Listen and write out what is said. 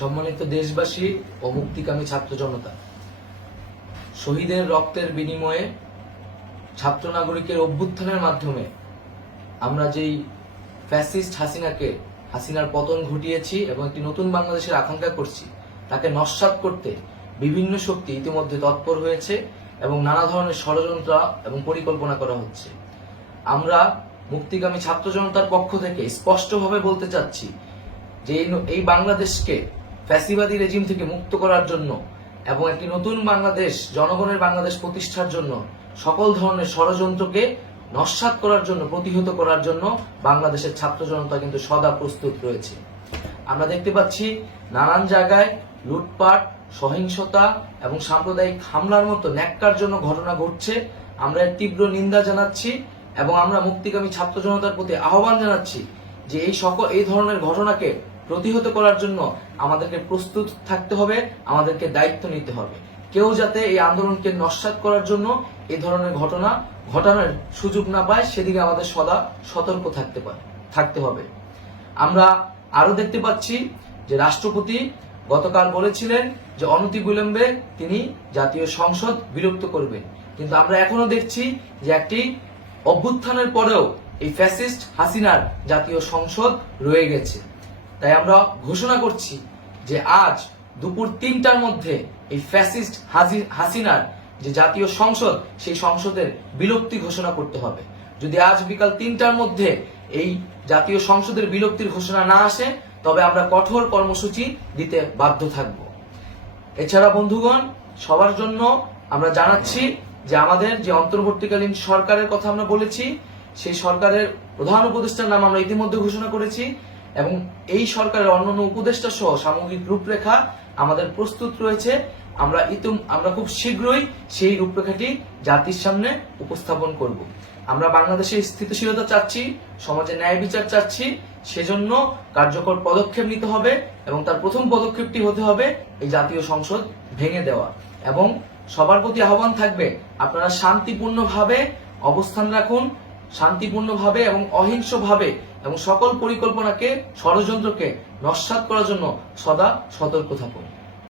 সম্মানিত দেশবাসী ও মুক্তিকামী ছাত্র জনতা, শহীদের রক্তের বিনিময়ে ছাত্র নাগরিকের অভ্যুত্থানের মাধ্যমে আমরা যেই ফ্যাসিস্ট হাসিনার পতন ঘটিয়েছি এবং একটি নতুন বাংলাদেশের আকাঙ্ক্ষা করছি, তাকে নস্যাৎ করতে বিভিন্ন শক্তি ইতিমধ্যে তৎপর হয়েছে এবং নানা ধরনের ষড়যন্ত্র এবং পরিকল্পনা করা হচ্ছে। আমরা মুক্তিকামী ছাত্র জনতার পক্ষ থেকে স্পষ্টভাবে বলতে চাচ্ছি যে এই বাংলাদেশকে ফ্যাসিবাদী রেজিম থেকে মুক্ত করার জন্য এবং একটি নতুন বাংলাদেশ, জনগণের বাংলাদেশ প্রতিষ্ঠার জন্য সকল ধরনের ষড়যন্ত্রকে নস্যাৎ করার জন্য, প্রতিহত করার জন্য বাংলাদেশের ছাত্র জনতা কিন্তু সদা প্রস্তুত রয়েছে। আমরা দেখতে পাচ্ছি নানান জায়গায় লুটপাট, সহিংসতা এবং সাম্প্রদায়িক হামলার মতো ন্যাক্কারজনক ঘটনা ঘটছে। আমরা এর তীব্র নিন্দা জানাচ্ছি এবং আমরা মুক্তিকামী ছাত্র জনতার প্রতি আহ্বান জানাচ্ছি যে এই ধরনের ঘটনাকে প্রতিহত করার জন্য আমাদেরকে প্রস্তুত থাকতে হবে, আমাদেরকে দায়িত্ব নিতে হবে। কেউ যাতে এই আন্দোলনকে নস্যাৎ করার জন্য এই ধরনের ঘটনা ঘটানোর সুযোগ না পায়, সেদিকে আমাদের সদা সতর্ক থাকতে হবে। আমরা আরো দেখতে পাচ্ছি যে রাষ্ট্রপতি গতকাল বলেছিলেন যে অনতিবিলম্বে তিনি জাতীয় সংসদ বিলুপ্ত করবেন, কিন্তু আমরা এখনো দেখছি যে একটি অভ্যুত্থানের পরেও এই ফ্যাসিস্ট হাসিনার জাতীয় সংসদ রয়ে গেছে। তাই আমরা ঘোষণা করছি যে আজ দুপুর ৩টার মধ্যে এই ফ্যাসিস্ট হাসিনার যে জাতীয় সংসদ, সেই সংসদের বিলুপ্তি ঘোষণা করতে হবে। যদি আজ বিকাল ৩টার মধ্যে এই জাতীয় সংসদের বিলুপ্তির ঘোষণা না আসে, তবে আমরা কঠোর কর্মসূচি দিতে বাধ্য থাকব। এছাড়া বন্ধুগণ, সবার জন্য আমরা জানাচ্ছি যে আমাদের যে অন্তর্বর্তীকালীন সরকারের কথা আমরা বলেছি, সেই সরকারের প্রধান উপদেষ্টার নাম আমরা ইতিমধ্যে ঘোষণা করেছি এবং এই সরকারের অন্যান্য উপদেষ্টা সহ সামগ্রিক রূপরেখা আমাদের প্রস্তুত রয়েছে। আমরা খুব শীঘ্রই সেই রূপরেখাটি জাতির সামনে উপস্থাপন করব। আমরা বাংলাদেশে স্থিতিশীলতা চাচ্ছি, সমাজে ন্যায় বিচার চাচ্ছি, সেজন্য কার্যকর পদক্ষেপ নিতে হবে এবং তার প্রথম পদক্ষেপটি হতে হবে এই জাতীয় সংসদ ভেঙে দেওয়া। এবং সবার প্রতি আহ্বান থাকবে, আপনারা শান্তিপূর্ণভাবে অবস্থান রাখুন, শান্তিপূর্ণভাবে এবং অহিংসভাবে এবং সকল পরিকল্পনাকে, ষড়যন্ত্রকে নস্যাৎ করার জন্য সদা সতর্ক থাকুন।